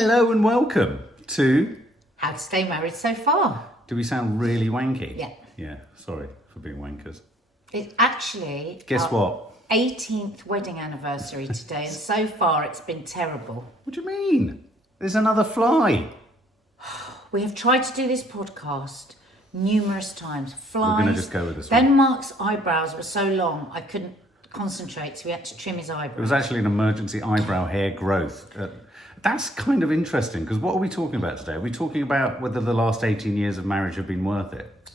Hello and welcome to... How to Stay Married So Far. Do we sound really wanky? Yeah. Yeah, sorry for being wankers. It's actually Guess our what? 18th wedding anniversary today, and so far it's been terrible. What do you mean? There's another fly. We have tried to do this podcast numerous times. Flies. We're going to just go with this one. Then Mark's eyebrows were so long I couldn't concentrate, so we had to trim his eyebrows. It was actually an emergency eyebrow hair growth. That's kind of interesting, because what are we talking about today? Are we talking about whether the last 18 years of marriage have been worth it?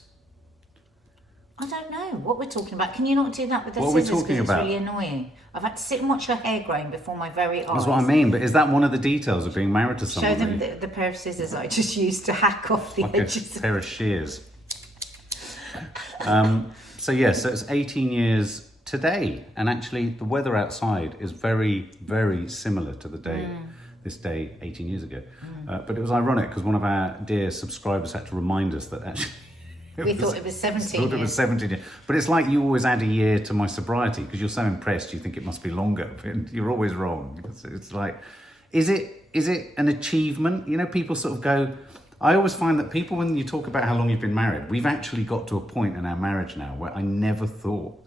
I don't know what we're talking about. Can you not do that with the What are we scissors? talking Because it's about? really annoying. I've had to sit and watch her hair growing before my very eyes. That's what I mean, but is that one of the details of being married to someone? Show them the pair of scissors I just used to hack off the like edges. a pair of shears. So it's 18 years today, and actually the weather outside is very, very similar to the day, this day 18 years ago. But it was ironic because one of our dear subscribers had to remind us that actually We thought it was 17 thought it was 17 years. But it's like you always add a year to my sobriety because you're so impressed you think it must be longer, and you're always wrong. It's like, is it an achievement? You know, people sort of go, I always find that people, when you talk about how long you've been married, we've actually got to a point in our marriage now where I never thought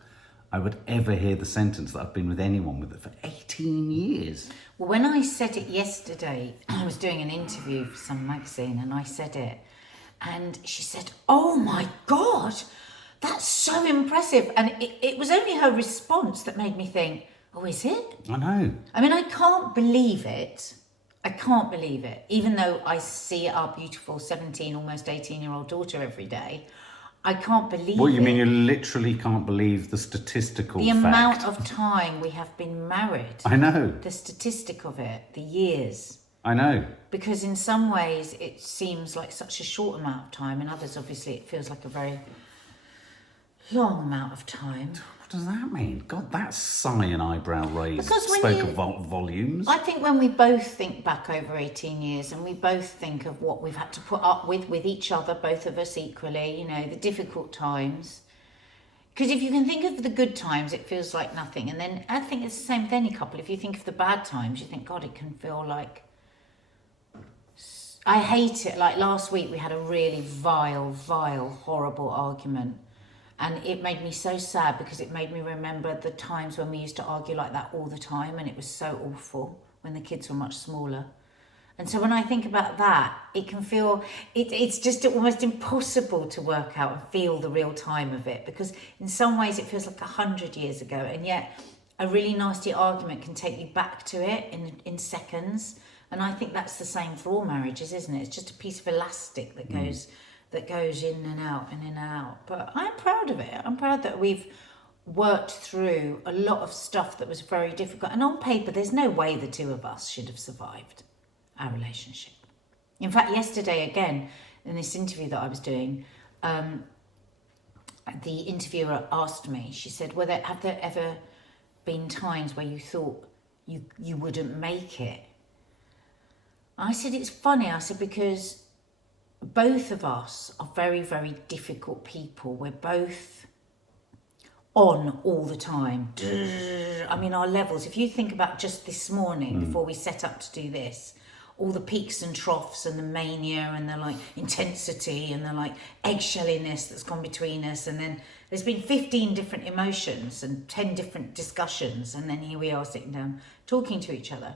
I would ever hear the sentence that I've been with anyone with it for 18 years. Well, when I said it yesterday, I was doing an interview for some magazine and I said it, and she said, "Oh my God, that's so impressive." And it was only her response that made me think, oh, is it? I know. I mean, I can't believe it. I can't believe it. Even though I see our beautiful 17, almost 18-year-old daughter every day, I can't believe it. What, you mean you literally can't believe the statistical The fact? amount of time we have been married. I know. The statistic of it, the years. I know. Because in some ways it seems like such a short amount of time, and others obviously it feels like a very long amount of time. What does that mean? God, that sigh and eyebrow raise Because when spoke you- of volumes. I think when we both think back over 18 years and we both think of what we've had to put up with each other, both of us equally, you know, the difficult times. Because if you can think of the good times, it feels like nothing. And then I think it's the same with any couple. If you think of the bad times, you think, God, it can feel like... I hate it. Like last week, we had a really vile, horrible argument. And it made me so sad because it made me remember the times when we used to argue like that all the time. And it was so awful when the kids were much smaller. And so when I think about that, it can feel, it's just almost impossible to work out and feel the real time of it. Because in some ways it feels like 100 years ago. And yet a really nasty argument can take you back to it in seconds. And I think that's the same for all marriages, isn't it? It's just a piece of elastic that goes in and out and in and out. But I'm proud of it. I'm proud that we've worked through a lot of stuff that was very difficult. And on paper, there's no way the two of us should have survived our relationship. In fact, yesterday, again, in this interview that I was doing, the interviewer asked me, she said, have there ever been times where you thought you wouldn't make it? I said, it's funny. I said, because both of us are very, very difficult people. We're both on all the time. I mean, our levels, if you think about just this morning before we set up to do this, all the peaks and troughs and the mania and the like intensity and the like eggshelliness that's gone between us. And then there's been 15 different emotions and 10 different discussions. And then here we are sitting down talking to each other.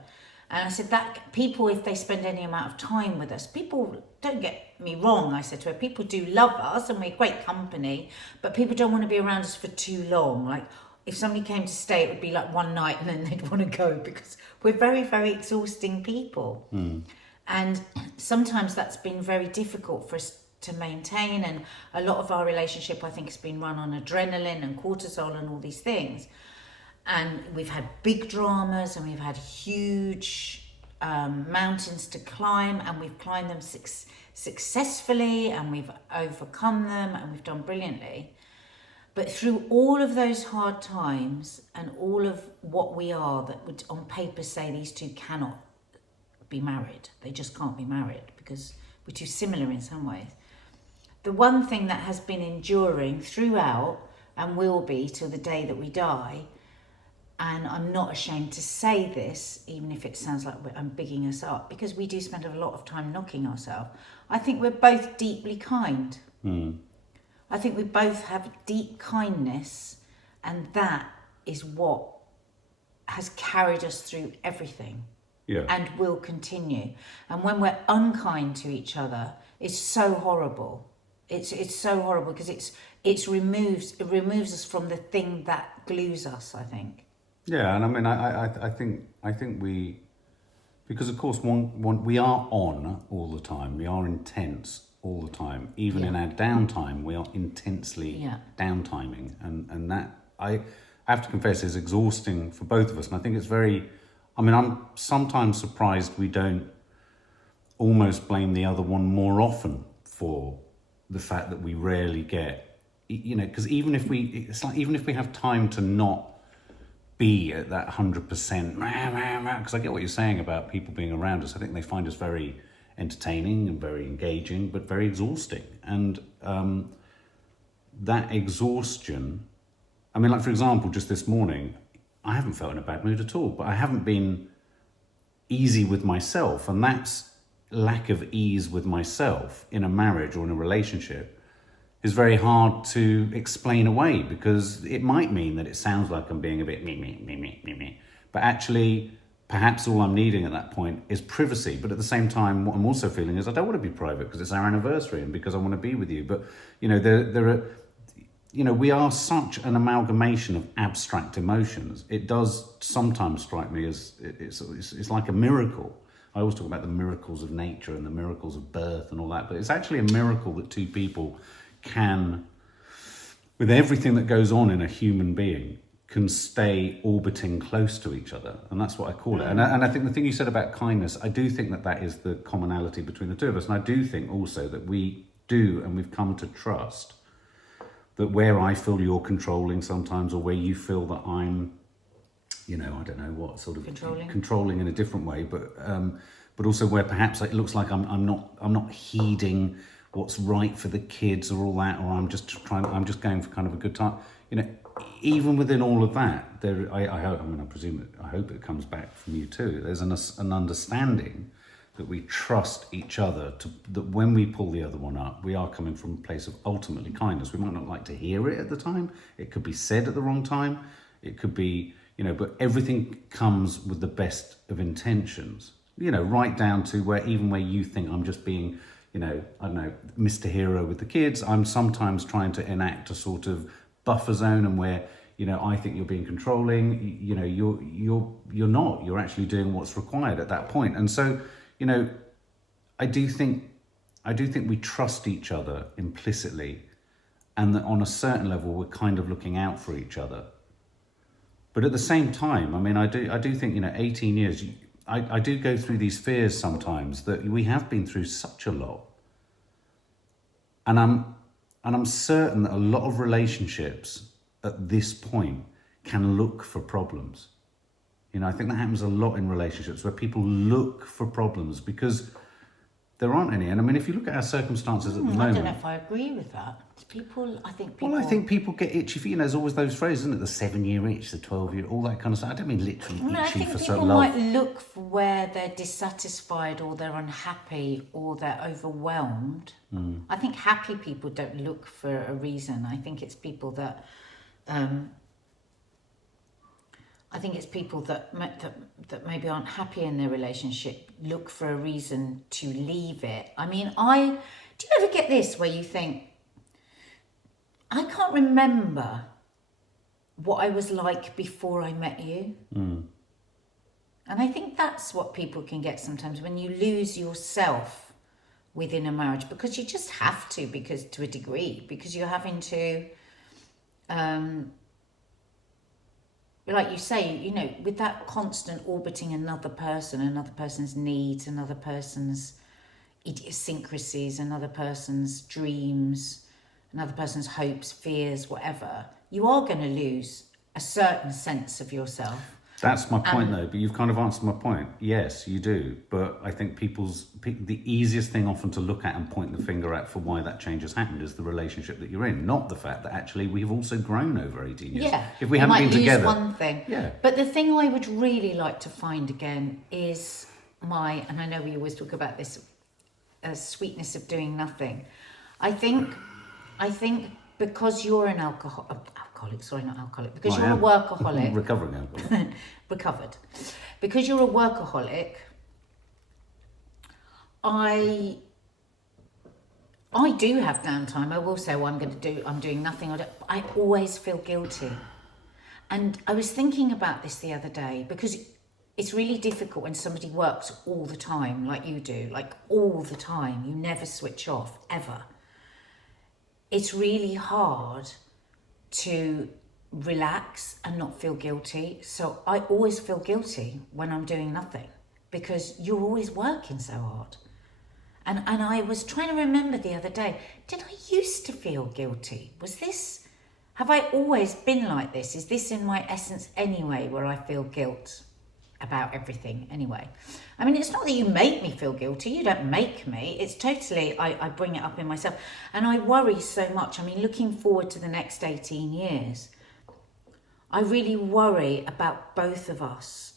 And I said that people, if they spend any amount of time with us, people, don't get me wrong, I said to her, people do love us and we're great company, but people don't want to be around us for too long. Like if somebody came to stay, it would be like one night and then they'd want to go because we're very, very exhausting people. And sometimes that's been very difficult for us to maintain. And a lot of our relationship, I think, has been run on adrenaline and cortisol and all these things. And we've had big dramas and we've had huge mountains to climb, and we've climbed them successfully and we've overcome them and we've done brilliantly. But through all of those hard times and all of what we are that would on paper say these two cannot be married, they just can't be married because we're too similar in some ways. The one thing that has been enduring throughout and will be till the day that we die and I'm not ashamed to say this, even if it sounds like I'm bigging us up, because we do spend a lot of time knocking ourselves. I think we're both deeply kind. I think we both have deep kindness, and that is what has carried us through everything. Yeah. And will continue. And when we're unkind to each other, it's so horrible. It's so horrible because it removes us from the thing that glues us, I think. Yeah, and I mean, I think we, because of course, we are on all the time. We are intense all the time. Even in our downtime, we are intensely downtiming, and that I have to confess is exhausting for both of us. And I think it's very. I mean, I'm sometimes surprised we don't almost blame the other one more often for the fact that we rarely get, you know, because it's like even if we have time to not be at that 100%, because I get what you're saying about people being around us. I think they find us very entertaining and very engaging, but very exhausting. And that exhaustion, I mean, like for example, just this morning, I haven't felt in a bad mood at all, but I haven't been easy with myself. And that's lack of ease with myself in a marriage or in a relationship is very hard to explain away, because it might mean that it sounds like I'm being a bit me. But actually, perhaps all I'm needing at that point is privacy. But at the same time, what I'm also feeling is I don't want to be private because it's our anniversary and because I want to be with you. But, you know, there are... You know, we are such an amalgamation of abstract emotions. It does sometimes strike me as it's like a miracle. I always talk about the miracles of nature and the miracles of birth and all that, but it's actually a miracle that two people can, with everything that goes on in a human being, can stay orbiting close to each other. And that's what I call it. And I think the thing you said about kindness, I do think that is the commonality between the two of us. And I do think also that we do, and we've come to trust, that where I feel you're controlling sometimes, or where you feel that I'm, you know, I don't know what sort of controlling in a different way, but also where perhaps it looks like I'm not heeding what's right for the kids or all that, or I'm just going for kind of a good time. You know, even within all of that, I hope it comes back from you too. There's an understanding that we trust each other, that when we pull the other one up, we are coming from a place of ultimately kindness. We might not like to hear it at the time. It could be said at the wrong time. It could be, you know, but everything comes with the best of intentions, you know, right down to where you think I'm just being, you know, I don't know, Mr. Hero with the kids. I'm sometimes trying to enact a sort of buffer zone, and where, you know, I think you're being controlling, you know, you're not, you're actually doing what's required at that point. And so, you know, I do think we trust each other implicitly, and that on a certain level we're kind of looking out for each other. But at the same time, I mean, I do think, you know, 18 years, I do go through these fears sometimes that we have been through such a lot. And I'm certain that a lot of relationships at this point can look for problems. You know, I think that happens a lot in relationships, where people look for problems because there aren't any. And I mean, if you look at our circumstances at the moment... I don't know if I agree with that. Well, I think people get itchy feet. You know, there's always those phrases, isn't it? The 7-year itch, the 12-year, all that kind of stuff. I don't mean literally itchy for certain love. I think people might look for where they're dissatisfied, or they're unhappy, or they're overwhelmed. I think happy people don't look for a reason. I think it's people that... that maybe aren't happy in their relationship look for a reason to leave it. I mean, do you ever get this where you think, I can't remember what I was like before I met you? And I think that's what people can get sometimes when you lose yourself within a marriage, because you just have to, because to a degree, because you're having to... like you say, you know, with that constant orbiting another person's needs, another person's idiosyncrasies, another person's dreams, another person's hopes, fears, whatever, you are going to lose a certain sense of yourself. That's my point, though. But you've kind of answered my point. Yes, you do. But I think the easiest thing often to look at and point the finger at for why that change has happened is the relationship that you're in, not the fact that actually we've also grown over 18 years. Yeah. If we haven't been together. One thing. Yeah. But the thing I would really like to find again is and I know we always talk about this sweetness of doing nothing. I think because you're an alcoholic, sorry, not alcoholic, because you're a workaholic. Recovering alcoholic. Recovered. Because you're a workaholic, I do have downtime. I will say, I'm doing nothing. I always feel guilty. And I was thinking about this the other day, because it's really difficult when somebody works all the time, like you do, like all the time. You never switch off, ever. It's really hard to relax and not feel guilty. So I always feel guilty when I'm doing nothing, because you're always working so hard. And I was trying to remember the other day, did I used to feel guilty? Have I always been like this? Is this in my essence anyway, where I feel guilt about everything anyway? I mean, it's not that you make me feel guilty. You don't make me. It's totally, I bring it up in myself. And I worry so much. I mean, looking forward to the next 18 years, I really worry about both of us,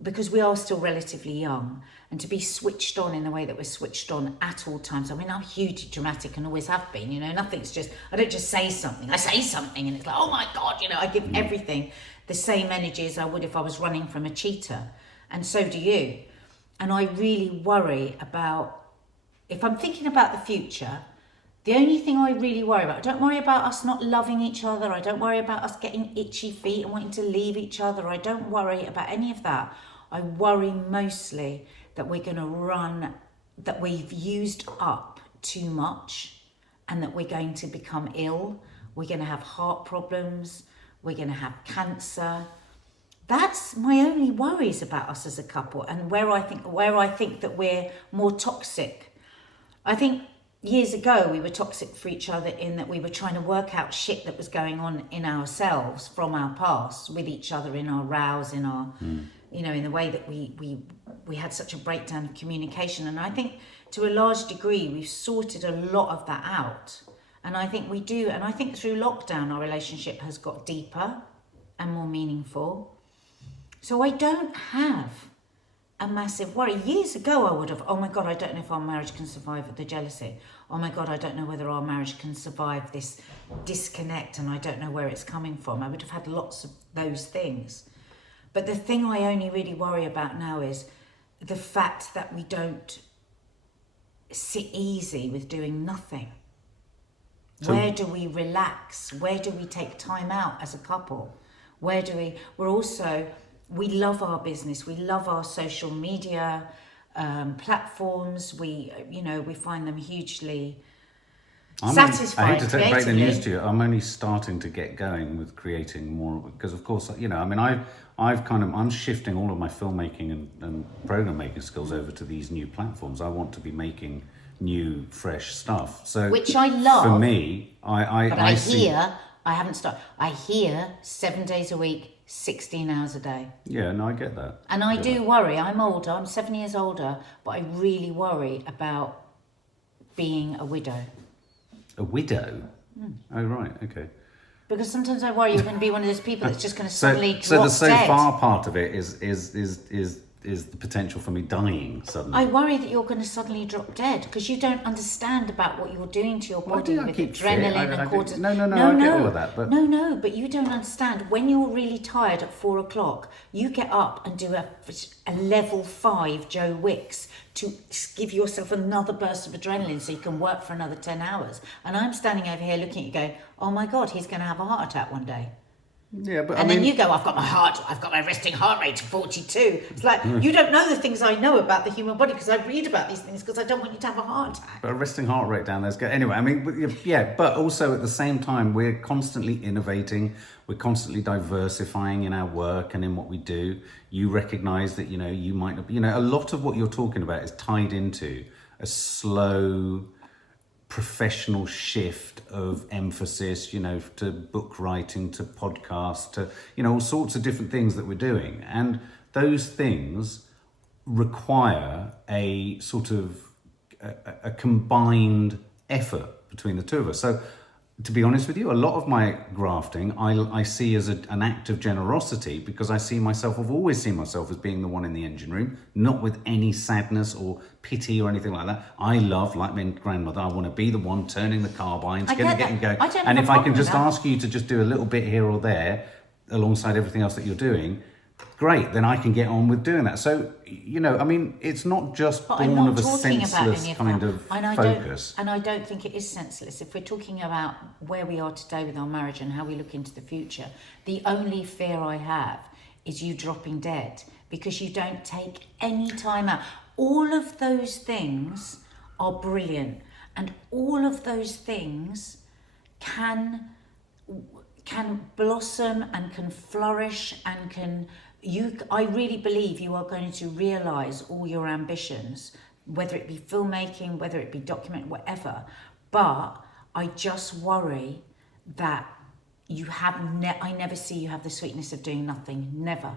because we are still relatively young, and to be switched on in the way that we're switched on at all times. I mean, I'm hugely dramatic and always have been, nothing's just, I don't just say something. I say something and it's like, oh my God, I give everything the same energy as I would if I was running from a cheetah. And so do you. And I really worry about, if I'm thinking about the future, the only thing I really worry about, I don't worry about us not loving each other. I don't worry about us getting itchy feet and wanting to leave each other. I don't worry about any of that. I worry mostly that we're going to that we've used up too much, and that we're going to become ill. We're going to have heart problems. We're going to have cancer. That's my only worries about us as a couple, and where I think that we're more toxic. I think years ago we were toxic for each other in that we were trying to work out shit that was going on in ourselves from our past with each other, in our rows, in our in the way that we had such a breakdown of communication. And I think to a large degree we've sorted a lot of that out. And I think we do. And I think through lockdown, our relationship has got deeper and more meaningful. So I don't have a massive worry. Years ago, I would have, oh my God, I don't know if our marriage can survive the jealousy. Oh my God, I don't know whether our marriage can survive this disconnect, and I don't know where it's coming from. I would have had lots of those things. But the thing I only really worry about now is the fact that we don't sit easy with doing nothing. So, where do we relax? Where do we take time out as a couple? We love our business. We love our social media platforms. We find them hugely satisfying. I hate to break the news to you. I'm only starting to get going with creating more, because of course, I'm shifting all of my filmmaking and program making skills over to these new platforms. I want to be making new, fresh stuff. So, which I love. For me, I haven't started. I hear 7 days a week, 16 hours a day. Yeah, no, I get that. And I do worry. I'm older. I'm 7 years older, but I really worry about being a widow. A widow? Oh, right, okay. Because sometimes I worry you're going to be one of those people that's just going to suddenly drop So the so dead. far part of it is the potential for me dying suddenly. I worry that you're going to suddenly drop dead because you don't understand about what you're doing to your body with adrenaline and cortisol. No, I get all of that. But No, but you don't understand. When you're really tired at 4 o'clock, you get up and do a level 5 Joe Wicks to give yourself another burst of adrenaline so you can work for another 10 hours. And I'm standing over here looking at you going, oh my God, he's going to have a heart attack one day. Yeah, but then you go, I've got my resting heart rate of 42. It's like, you don't know the things I know about the human body because I read about these things because I don't want you to have a heart attack. But a resting heart rate down there's good. Anyway, I mean, yeah, but also at the same time, we're constantly innovating. We're constantly diversifying in our work and in what we do. You recognise that, you might not, a lot of what you're talking about is tied into a slow professional shift of emphasis, you know, to book writing, to podcasts, to, you know, all sorts of different things that we're doing. And those things require a sort of a combined effort between the two of us. So to be honest with you, a lot of my grafting I see as an act of generosity, because I've always seen myself as being the one in the engine room, not with any sadness or pity or anything like that. I love, like my grandmother, I want to be the one turning the carbines, getting going. And if I can just ask you to just do a little bit here or there alongside everything else that you're doing, great, then I can get on with doing that. So, you know, I mean, it's not just born of a senseless kind of focus. And I don't think it is senseless. If we're talking about where we are today with our marriage and how we look into the future, the only fear I have is you dropping dead because you don't take any time out. All of those things are brilliant, and all of those things can blossom and can flourish and can... I really believe you are going to realise all your ambitions, whether it be filmmaking, whether it be document, whatever. But I just worry that you have... I never see you have the sweetness of doing nothing. Never.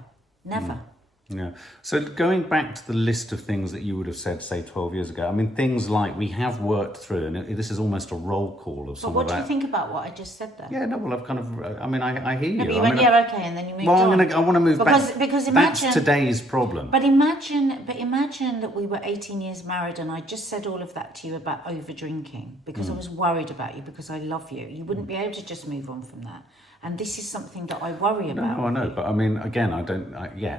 Yeah. So going back to the list of things that you would have said, say, 12 years ago, I mean, things like we have worked through, and this is almost a roll call of some of that. But what do you think about what I just said there? Yeah, no, well, I've kind of, I mean, I hear you. No, but you I went, mean, yeah, okay, and then you moved on. on. I want to move back. Because imagine... That's today's problem. But imagine that we were 18 years married and I just said all of that to you about over drinking because I was worried about you, because I love you. You wouldn't be able to just move on from that. And this is something that I worry about. No, I know, but I mean, again, I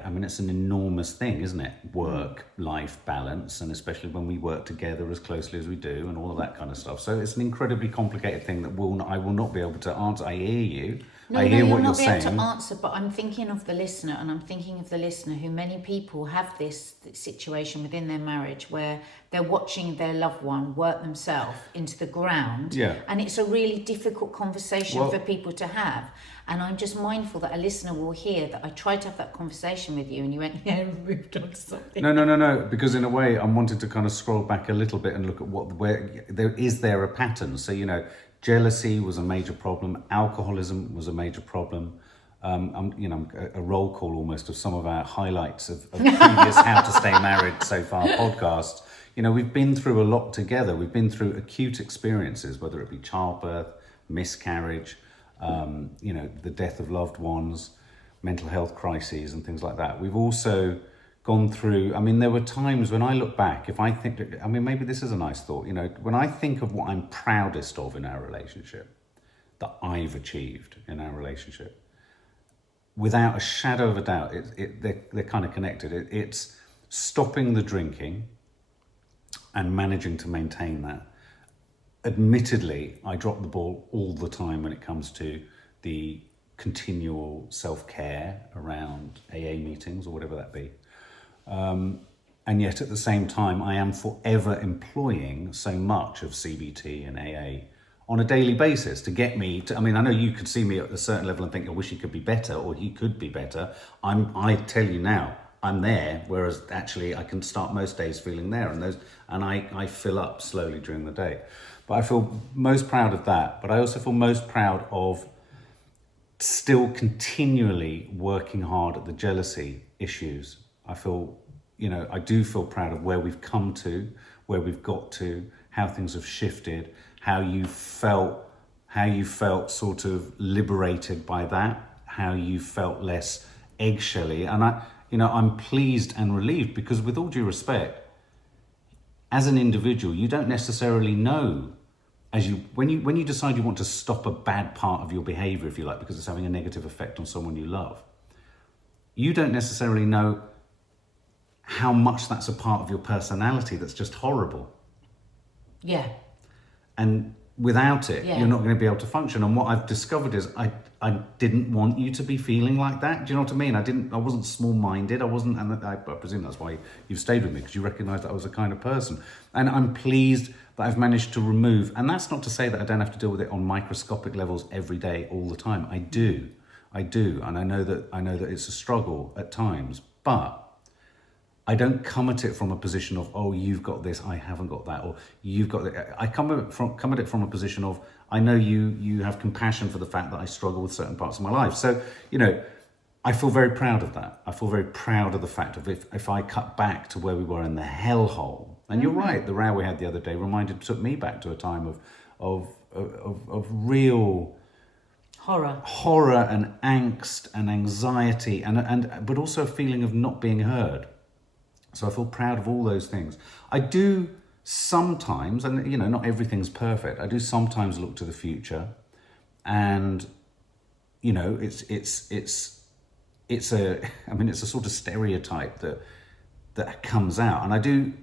mean, it's an enormous thing, isn't it? Work-life balance, and especially when we work together as closely as we do, and all of that kind of stuff. So it's an incredibly complicated thing that I will not be able to answer. I hear you. I hear what you're saying. You'll not be able to answer, but I'm thinking of the listener, and I'm thinking of the listener who many people have this situation within their marriage where they're watching their loved one work themselves into the ground. Yeah. And it's a really difficult conversation for people to have. And I'm just mindful that a listener will hear that I tried to have that conversation with you and you went, yeah, moved on to something. No, because in a way I wanted to kind of scroll back a little bit and look at where there a pattern. So, you know, jealousy was a major problem. Alcoholism was a major problem. A roll call almost of some of our highlights of previous How to Stay Married So Far podcasts. You know, we've been through a lot together. We've been through acute experiences, whether it be childbirth, miscarriage, the death of loved ones, mental health crises and things like that. We've also gone through, I mean, there were times when I look back, maybe this is a nice thought, you know, when I think of what I'm proudest of in our relationship, that I've achieved in our relationship, without a shadow of a doubt, they're kind of connected. It's stopping the drinking and managing to maintain that. Admittedly, I drop the ball all the time when it comes to the continual self-care around AA meetings or whatever that be. And yet at the same time, I am forever employing so much of CBT and AA on a daily basis to get me to, I mean, I know you could see me at a certain level and think, I wish he could be better or he could be better. I tell you now, I'm there, whereas actually I can start most days feeling there, and I fill up slowly during the day. But I feel most proud of that, but I also feel most proud of still continually working hard at the jealousy issues. I feel, I do feel proud of where we've come to, where we've got to, how things have shifted, how you felt sort of liberated by that, how you felt less eggshelly. And I'm pleased and relieved because, with all due respect, as an individual, you don't necessarily know when you decide you want to stop a bad part of your behavior, if you like, because it's having a negative effect on someone you love. You don't necessarily know how much that's a part of your personality that's just horrible. Yeah. And without it, you're not going to be able to function. And what I've discovered is I didn't want you to be feeling like that. Do you know what I mean? I wasn't small-minded. And I presume that's why you've stayed with me, because you recognise that I was the kind of person. And I'm pleased that I've managed to remove, and that's not to say that I don't have to deal with it on microscopic levels every day, all the time. I do. And I know that it's a struggle at times, but I don't come at it from a position of, oh, you've got this, I haven't got that, or you've got that. I come at it from a position of, I know you have compassion for the fact that I struggle with certain parts of my life. So, I feel very proud of that. I feel very proud of the fact of if I cut back to where we were in the hellhole, and you're right, the row we had the other day took me back to a time of real horror and angst and anxiety but also a feeling of not being heard. So I feel proud of all those things. I do sometimes, and not everything's perfect, I do sometimes look to the future, and it's a sort of stereotype that comes out, and I do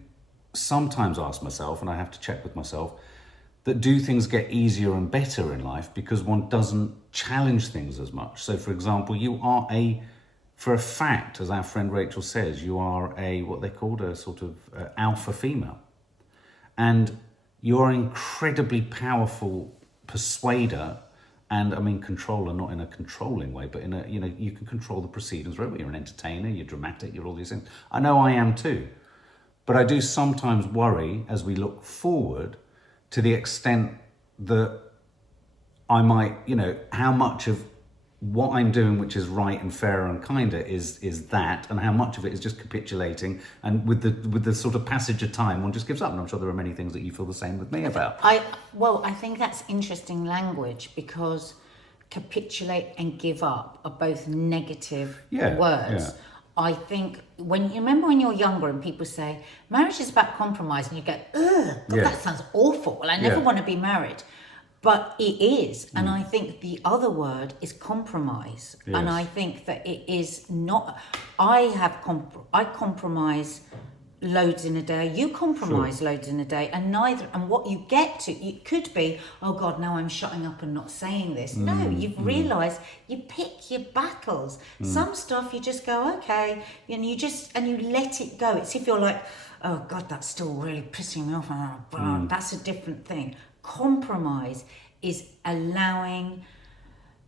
sometimes ask myself, and I have to check with myself, that do things get easier and better in life because one doesn't challenge things as much. So, for example, you are for a fact, as our friend Rachel says, you are what they called a sort of alpha female. And you're an incredibly powerful persuader and, controller, not in a controlling way, but in a, you can control the proceedings, right? You're an entertainer, you're dramatic, you're all these things. I know I am too. But I do sometimes worry as we look forward to the extent that I might, how much of what I'm doing, which is right and fairer and kinder, is that, and how much of it is just capitulating, and with the sort of passage of time, one just gives up. And I'm sure there are many things that you feel the same with me about. I think that's interesting language, because capitulate and give up are both negative words. Yeah. I think when you're younger and people say marriage is about compromise, and you go, ugh, God, that sounds awful. Well, I never want to be married. But it is, and I think the other word is compromise. Yes. And I think that it is not. I compromise loads in a day. You compromise loads in a day, and neither. And what you get to, it could be, oh God, now I'm shutting up and not saying this. No, you've realised you pick your battles. Some stuff you just go, okay, and you let it go. It's if you're like, oh God, that's still really pissing me off. That's a different thing. Compromise is allowing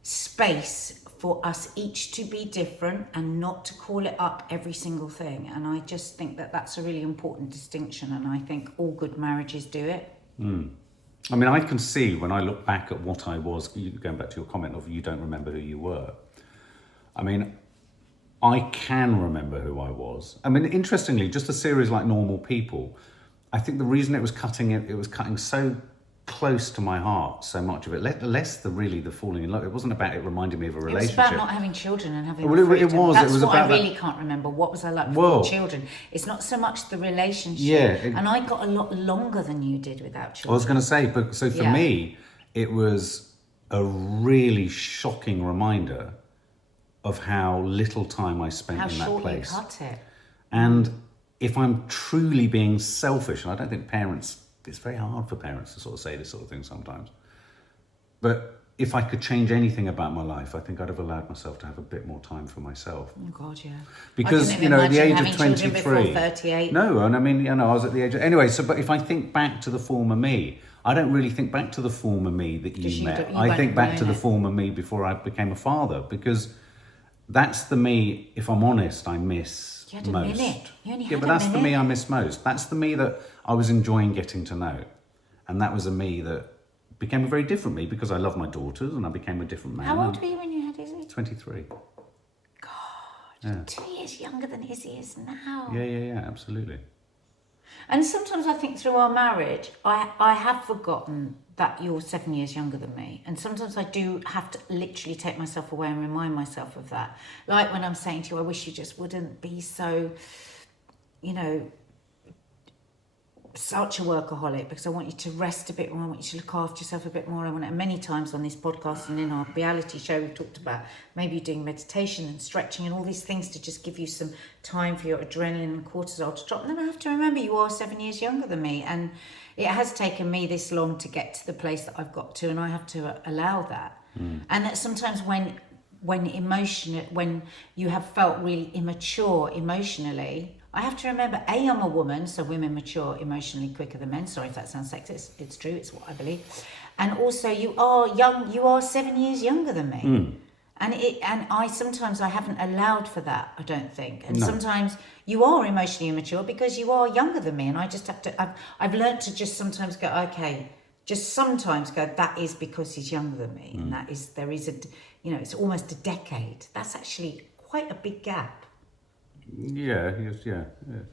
space for us each to be different and not to call it up every single thing. And I just think that that's a really important distinction, and I think all good marriages do it. I mean, I can see when I look back at what I was, going back to your comment of you don't remember who you were. I mean, I can remember who I was. I mean, interestingly, just a series like Normal People, I think the reason it was cutting so close to my heart, so much of it, less the falling in love. It wasn't about it reminding me of a relationship. It was about not having children and having freedom. That's it was what about I really can't remember. What was I like before children? It's not so much the relationship. And I got a lot longer than you did without children. I was going to say, but so for me, it was a really shocking reminder of how little time I spent in that place. How short you cut it. And if I'm truly being selfish, and I don't think it's very hard for parents to sort of say this sort of thing sometimes. But if I could change anything about my life, I think I'd have allowed myself to have a bit more time for myself. Oh God, yeah. Because, at the age of 23. 38. No, and I mean, I was at the age of... Anyway, but if I think back to the former me, I don't really think back to the former me that you met. I think back to the former me before I became a father, because that's the me, if I'm honest, I miss you had a most. Minute. You only had but that's the me I miss most. That's the me that I was enjoying getting to know. And that was a me that became a very different me because I love my daughters and I became a different man. How old were you when you had Izzy? 23. God, 2 years younger than Izzy is now. Yeah, absolutely. And sometimes I think through our marriage, I have forgotten that you're 7 years younger than me. And sometimes I do have to literally take myself away and remind myself of that. Like when I'm saying to you, I wish you just wouldn't be so, such a workaholic, because I want you to rest a bit more, I want you to look after yourself a bit more. And many times on this podcast and in our reality show, we've talked about maybe doing meditation and stretching and all these things to just give you some time for your adrenaline and cortisol to drop. And then I have to remember you are 7 years younger than me, and it has taken me this long to get to the place that I've got to, and I have to allow that. And that sometimes when you have felt really immature emotionally, I have to remember, I'm a woman, so women mature emotionally quicker than men. Sorry if that sounds sexist. It's true. It's what I believe. And also, you are young. You are 7 years younger than me. And I sometimes I haven't allowed for that, I don't think. And No. sometimes you are emotionally immature because you are younger than me, and I just have to. I've learned to just sometimes go, okay, just sometimes go. That is because he's younger than me, and there is a, it's almost a decade. That's actually quite a big gap. Yeah, yes, yeah.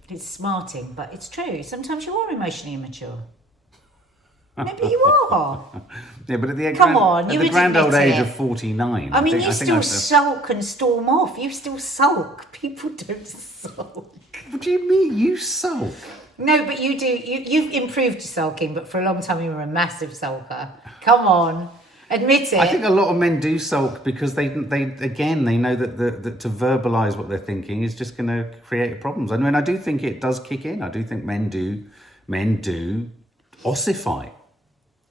It's smarting, but it's true. Sometimes you are emotionally immature. Maybe you are. Yeah, but at the Come on, at you the would grand old admit age it. of 49. I mean, think- you I think still I've- sulk and storm off. You still sulk. People don't sulk. What do you mean? You sulk? No, but you do. You've improved your sulking, but for a long time you were a massive sulker. Come on, admit it. I think a lot of men do sulk because they know that to verbalise what they're thinking is just going to create problems. I mean, I do think it does kick in. I do think men do ossify.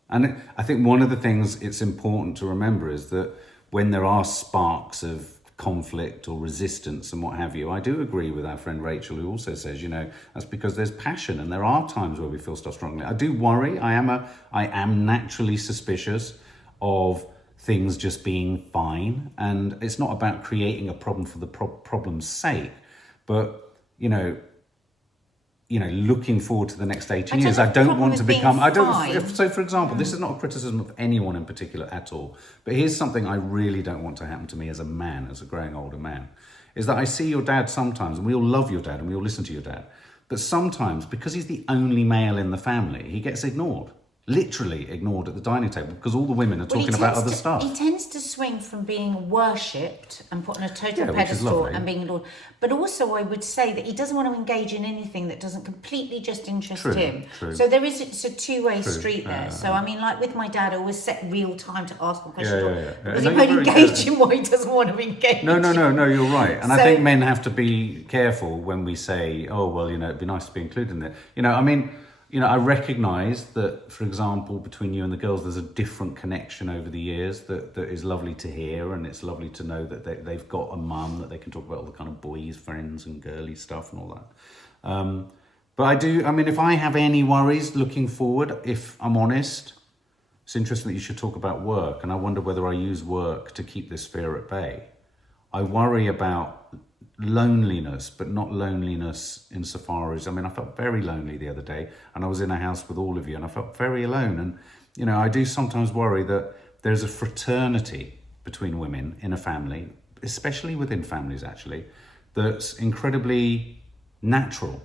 And I think one of the things it's important to remember is that when there are sparks of conflict or resistance and what have you, I do agree with our friend Rachel, who also says, that's because there's passion and there are times where we feel stuff strongly. I do worry. I am naturally suspicious of things just being fine. And it's not about creating a problem for the problem's sake, but, looking forward to the next 18 years. I don't want to become, so for example, this is not a criticism of anyone in particular at all, but here's something I really don't want to happen to me as a man, as a growing older man, is that I see your dad sometimes, and we all love your dad and we all listen to your dad, but sometimes because he's the only male in the family, he gets ignored. Literally ignored at the dining table because all the women are talking about other stuff. He tends to swing from being worshipped and put on a total which is pedestal lovely. and being adored. But also, I would say that he doesn't want to engage in anything that doesn't completely just interest him. True. So it's a two-way street there. So I mean, like with my dad, I always set real time to ask him questions because he won't engage in what he doesn't want to engage. No, you're right. And I think men have to be careful when we say, oh, well, it'd be nice to be included in there. I recognise that, for example, between you and the girls, there's a different connection over the years that is lovely to hear, and it's lovely to know that they've got a mum that they can talk about all the kind of boys, friends and girly stuff and all that. But if I have any worries looking forward, if I'm honest, it's interesting that you should talk about work, and I wonder whether I use work to keep this fear at bay. I worry about loneliness, but not loneliness insofar as, I felt very lonely the other day and I was in a house with all of you and I felt very alone. And, I do sometimes worry that there's a fraternity between women in a family, especially within families actually, that's incredibly natural.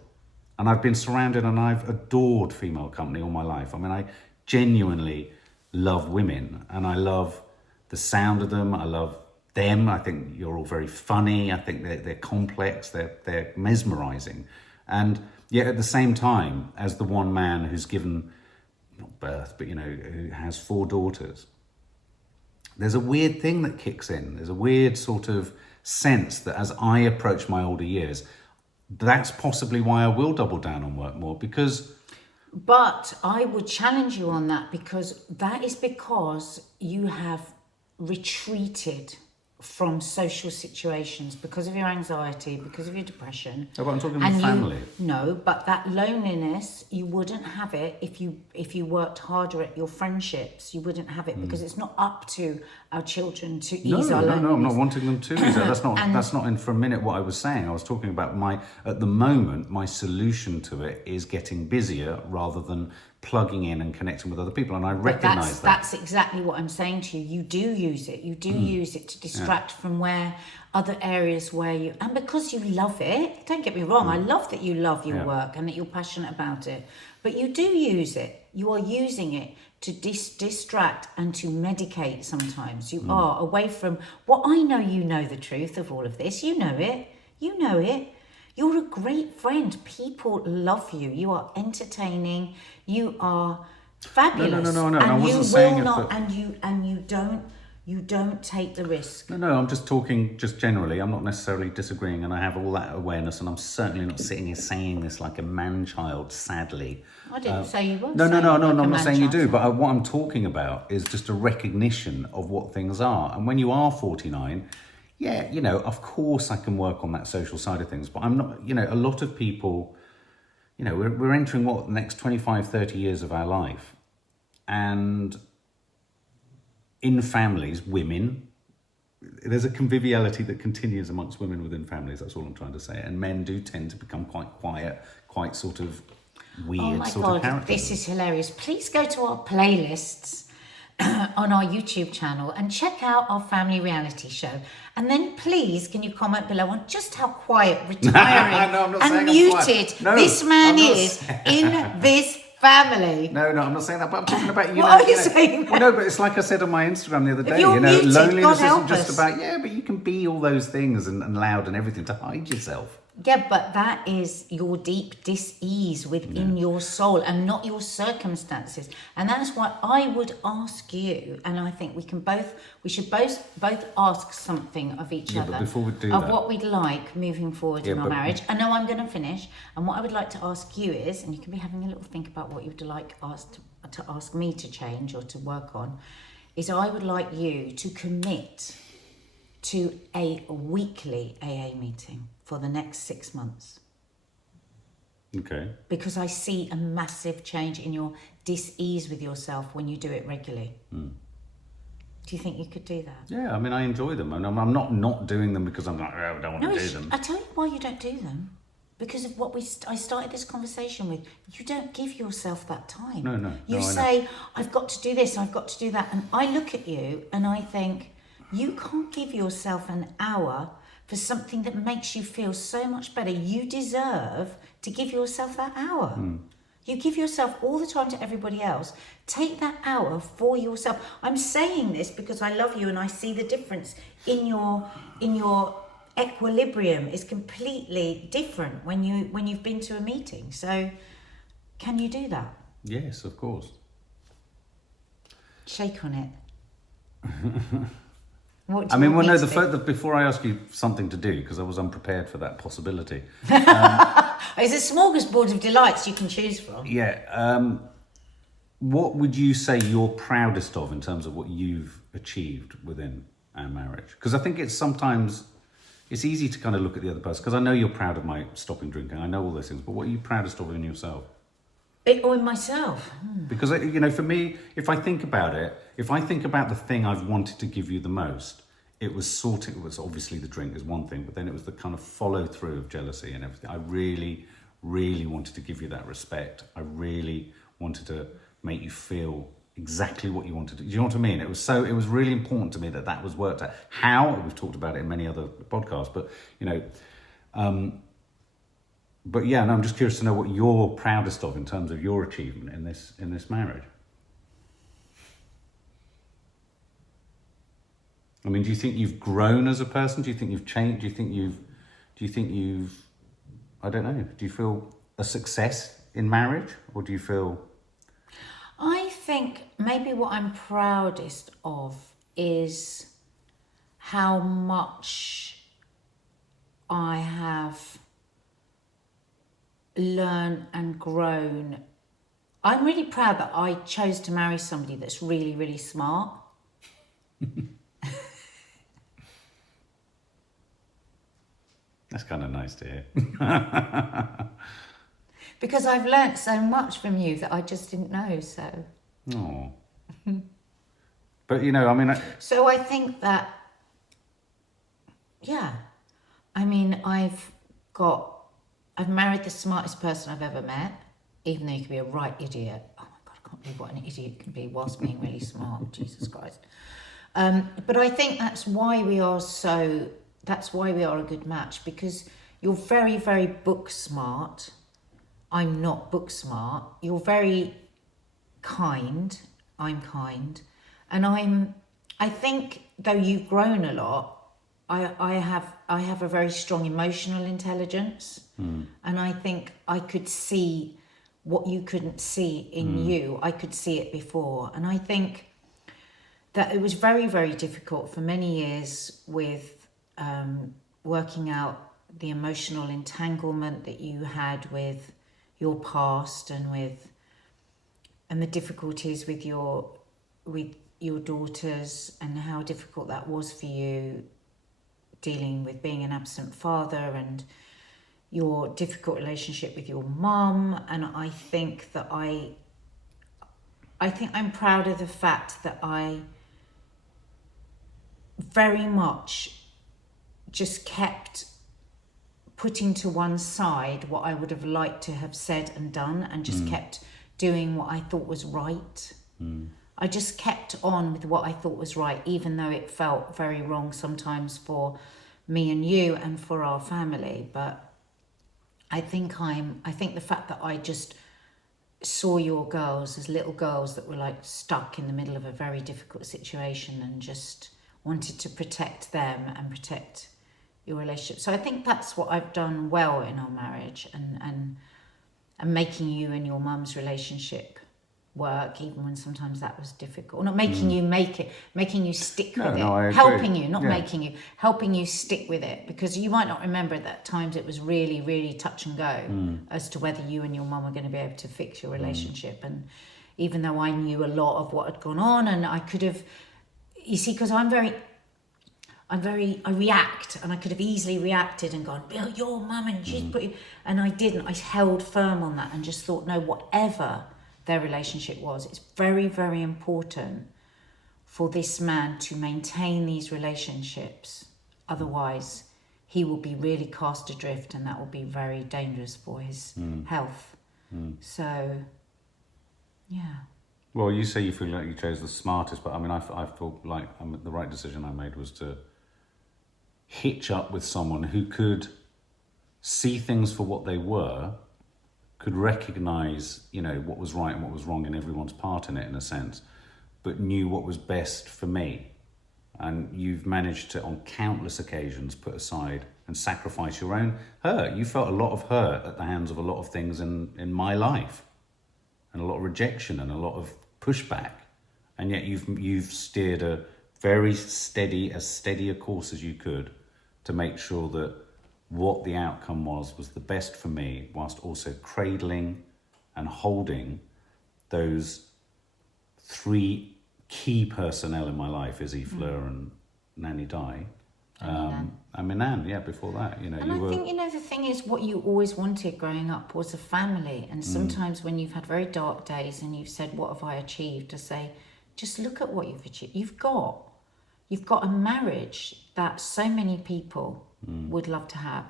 And I've been surrounded and I've adored female company all my life. I genuinely love women and I love the sound of them. I love them. I think you're all very funny. I think they're complex. They're mesmerizing. And yet at the same time, as the one man who's given, not birth, but who has 4 daughters, there's a weird thing that kicks in. There's a weird sort of sense that as I approach my older years, that's possibly why I will double down on work more because... But I would challenge you on that because you have retreated from social situations because of your anxiety, because of your depression. Oh, but I'm talking about family. No, but that loneliness, you wouldn't have it if you worked harder at your friendships. You wouldn't have it because it's not up to our children to ease our loneliness. No, I'm not wanting them to ease it. That's not in for a minute what I was saying. I was talking about at the moment, my solution to it is getting busier rather than plugging in and connecting with other people, and I recognise that. That's exactly what I'm saying to you. You do use it. You do use it to distract from where other areas where you... And because you love it, don't get me wrong, I love that you love your work and that you're passionate about it, but you do use it. You are using it to distract and to medicate sometimes. You are away from... Well, I know you know the truth of all of this. You know it. You know it. You're a great friend. People love you. You are entertaining. You are fabulous. No. And I wasn't saying it. And you don't take the risk. No. I'm just talking just generally. I'm not necessarily disagreeing, and I have all that awareness, and I'm certainly not sitting here saying this like a man-child. Sadly, I didn't say you were. No. I'm not saying you do. But what I'm talking about is just a recognition of what things are. And when you are 49. Yeah, of course I can work on that social side of things, but I'm not, a lot of people, we're entering the next 25, 30 years of our life. And in families, women there's a conviviality that continues amongst women within families. That's all I'm trying to say. And men do tend to become quite quiet, quite sort of weird Oh my sort of God, characters. this is hilarious. Please go to our playlists on our YouTube channel and check out our family reality show. And then please, can you comment below on just how quiet, retiring No, I'm not and saying I'm muted quiet. No, this man I'm not is in this family. No, I'm not saying that, but I'm talking about, What are you saying? Well, no, but it's like I said on my Instagram the other day, you're muted, loneliness God help isn't just us. about, but you can be all those things and loud and everything to hide yourself. Yeah, but that is your deep dis-ease within your soul and not your circumstances. And that's why I would ask you, and I think we should both ask something of each other. But before we do of that, what we'd like moving forward in our marriage. I know I'm going to finish. And what I would like to ask you is, and you can be having a little think about what you would like to ask me to change or to work on, is I would like you to commit to a weekly AA meeting for the next 6 months. Okay. Because I see a massive change in your dis-ease with yourself when you do it regularly. Do you think you could do that? Yeah, I mean, I enjoy them. And I'm not doing them because I'm like, I don't want to do them. I tell you why you don't do them. Because of what I started this conversation with. You don't give yourself that time. No. You say, I've got to do this, I've got to do that. And I look at you and I think, you can't give yourself an hour for something that makes you feel so much better. You deserve to give yourself that hour. You give yourself all the time to everybody else. Take that hour for yourself. I'm saying this because I love you and I see the difference in your equilibrium is completely different when you've been to a meeting. So can you do that? Yes, of course. Shake on it. Before I ask you something to do, because I was unprepared for that possibility. It's a smorgasbord of delights you can choose from. Yeah. What would you say you're proudest of in terms of what you've achieved within our marriage? Because I think it's easy to kind of look at the other person, because I know you're proud of my stopping drinking. I know all those things, but what are you proudest of in yourself? Or in myself. Because, for me, if I think about the thing I've wanted to give you the most, it was obviously the drink is one thing, but then it was the kind of follow through of jealousy and everything. I really, really wanted to give you that respect. I really wanted to make you feel exactly what you wanted to. Do you know what I mean? It was really important to me that was worked out. How? We've talked about it in many other podcasts, but, but yeah, and I'm just curious to know what you're proudest of in terms of your achievement in this marriage. I mean, do you think you've grown as a person? Do you think you've changed? Do you think you've I don't know. Do you feel a success in marriage, or do you feel? I think maybe what I'm proudest of is how much I have learned and grown. I'm really proud that I chose to marry somebody that's really, really smart. That's kind of nice to hear. Because I've learnt so much from you that I just didn't know, so. Oh. But, I mean... So I think that, yeah. I mean, I've married the smartest person I've ever met, even though you can be a right idiot. Oh my God, I can't believe what an idiot can be whilst being really smart. Jesus Christ. But I think that's why we are a good match, because you're very, very book smart. I'm not book smart. You're very kind. I'm kind. And I think though you've grown a lot, I have a very strong emotional intelligence. And I think I could see what you couldn't see in you. I could see it before. And I think that it was very, very difficult for many years with working out the emotional entanglement that you had with your past and the difficulties with your daughters, and how difficult that was for you dealing with being an absent father and your difficult relationship with your mum. And I think that I'm proud of the fact that I very much just kept putting to one side what I would have liked to have said and done, and just kept doing what I thought was right. I just kept on with what I thought was right, even though it felt very wrong sometimes for me and you and for our family. But I think the fact that I just saw your girls as little girls that were like stuck in the middle of a very difficult situation and just wanted to protect them and protect your relationship. So I think that's what I've done well in our marriage, and making you and your mum's relationship work, even when sometimes that was difficult. Not making you make it, making you stick with it, helping you, not making you, helping you stick with it, because you might not remember that at times it was really, really touch and go as to whether you and your mum were going to be able to fix your relationship. And even though I knew a lot of what had gone on, and I could have, you see, because I react, and I could have easily reacted and gone, Bill, your mum, and she's put you, and I didn't. I held firm on that and just thought, no, whatever their relationship was, it's very, very important for this man to maintain these relationships. Otherwise, he will be really cast adrift, and that will be very dangerous for his health. So, yeah. Well, you say you feel like you chose the smartest, but I mean, I feel like the right decision I made was to hitch up with someone who could see things for what they were, could recognise, what was right and what was wrong in everyone's part in it, in a sense, but knew what was best for me. And you've managed to, on countless occasions, put aside and sacrifice your own hurt. You felt a lot of hurt at the hands of a lot of things in my life, and a lot of rejection and a lot of pushback. And yet you've steered a very steady a course as you could to make sure that what the outcome was the best for me, whilst also cradling and holding those three key personnel in my life, Izzy, Fleur and Nanny Di. And Minan, before that, And I think, the thing is, what you always wanted growing up was a family. And sometimes when you've had very dark days and you've said, what have I achieved? To say, just look at what you've achieved. You've got a marriage that so many people would love to have.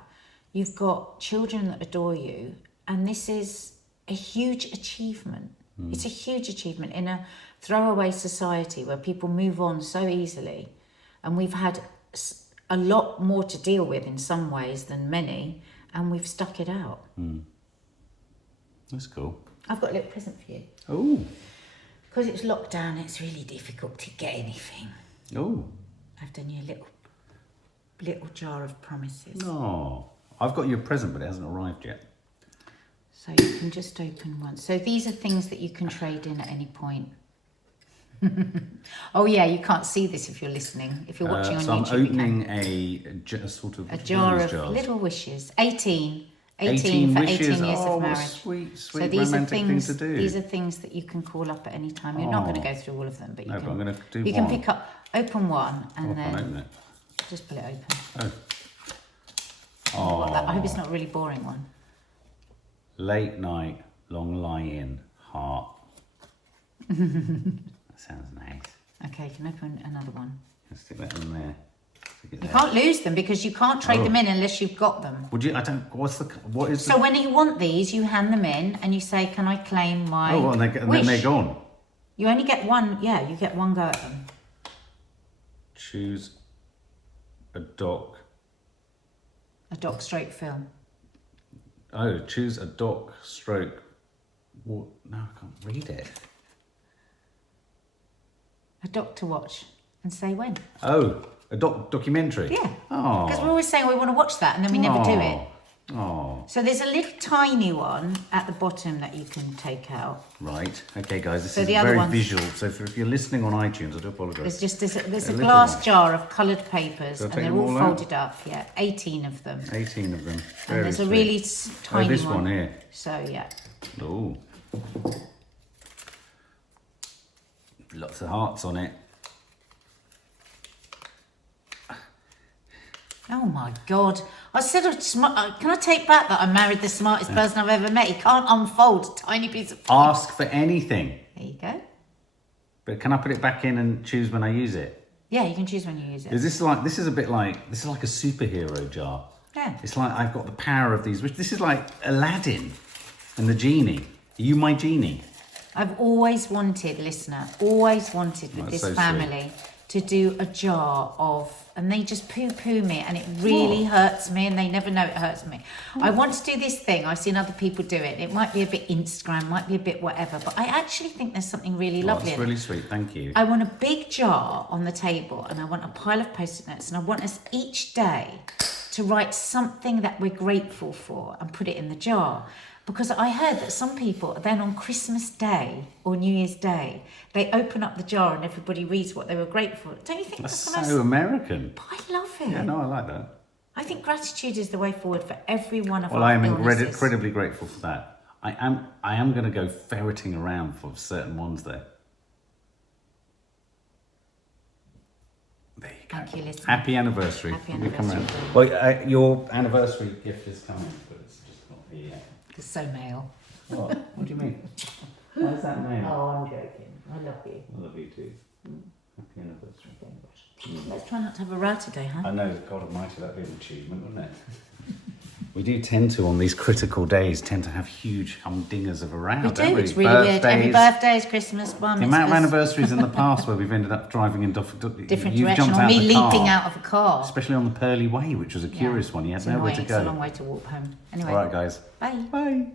You've got children that adore you. And this is a huge achievement. It's a huge achievement in a throwaway society where people move on so easily. And we've had a lot more to deal with in some ways than many, and we've stuck it out. That's cool. I've got a little present for you. Oh. Because it's lockdown, it's really difficult to get anything. Oh. I've done you a little jar of promises. No. I've got you a present, but it hasn't arrived yet. So you can just open one. So these are things that you can trade in at any point. Oh yeah, you can't see this if you're listening. If you're watching on YouTube, I'm opening a sort of a jar of little wishes. 18 for 18 years of marriage. Sweet, so these romantic are things, thing to do. These are things that you can call up at any time. You're not going to go through all of them, but you can. But I'm going to do you one. can pick up, open one, and then open it. Just pull it open. Oh. I hope it's not a really boring one. Late night, long lie-in, heart. Sounds nice. Okay, you can open another one. Let's stick that in there. You can't lose them because you can't trade them in unless you've got them. Would you? What is? So when you want these, you hand them in and you say, "Can I claim my?" and then they're gone. You only get one. Yeah, you get one go at them. Choose a doc. A doc stroke film. Oh, choose a doc stroke. What? No, I can't read it. A doc to watch and say when. Oh, a documentary? Yeah. Oh. Because we're always saying we want to watch that and then we never do it. Oh. So there's a little tiny one at the bottom that you can take out. Right. Okay, guys, this So is the other very ones- visual. So if you're listening on iTunes, I do apologise. There's a little glass one. jar of coloured papers Shall I and take they're them all all out? folded up. Yeah, 18 of them. 18 of them. And there's a sweet. really tiny this one here. So yeah. Oh. Lots of hearts on it. Oh my God. I said, can I take back that I married the smartest person I've ever met? He can't unfold a tiny piece of paper. Ask for anything. There you go. But can I put it back in and choose when I use it? Yeah, you can choose when you use it. Is this like, this is a bit like, this is like a superhero jar. Yeah. It's like I've got the power of these. This is like Aladdin and the genie. Are you my genie? I've always wanted, listener, always wanted with That's this so family to do a jar of, and they just poo-poo me, and it really hurts me, and they never know it hurts me. I want to do this thing. I've seen other people do it. It might be a bit Instagram, might be a bit whatever, but I actually think there's something really lovely That's in it. really sweet. Thank you. I want a big jar on the table, and I want a pile of Post-it notes, and I want us each day to write something that we're grateful for and put it in the jar. Because I heard that some people, then on Christmas Day or New Year's Day, they open up the jar and everybody reads what they were grateful for. Don't you think That's that's so American. But I love it. Yeah, no, I like that. I think gratitude is the way forward for every one of Well, our I am illnesses. incredibly grateful for that. I am going to go ferreting around for certain ones there. There you go. Thank you, listener. Happy anniversary. Happy Let me come anniversary. round. Well, your anniversary gift is coming, but it's just not here yet. It's so male. What? What do you mean? Why is that male? Oh, I'm joking. I love you. I love you too. Happy anniversary. Let's try not to have a row today, huh? I know, God Almighty, that'd be an achievement, wouldn't it? We do tend to, on these critical days, tend to have huge humdingers of a row, We don't do. we? It's really weird. Every Birthdays. birthday is Christmas. Bar The amount of mitzvahs, anniversaries in the past where we've ended up driving in different you've direction, jumped or out me the car, leaping out of a car. especially on the Pearly Way, which was a curious one. You had It's nowhere annoying. to It's a long go. way to walk home. Anyway, All right, guys. bye. Bye.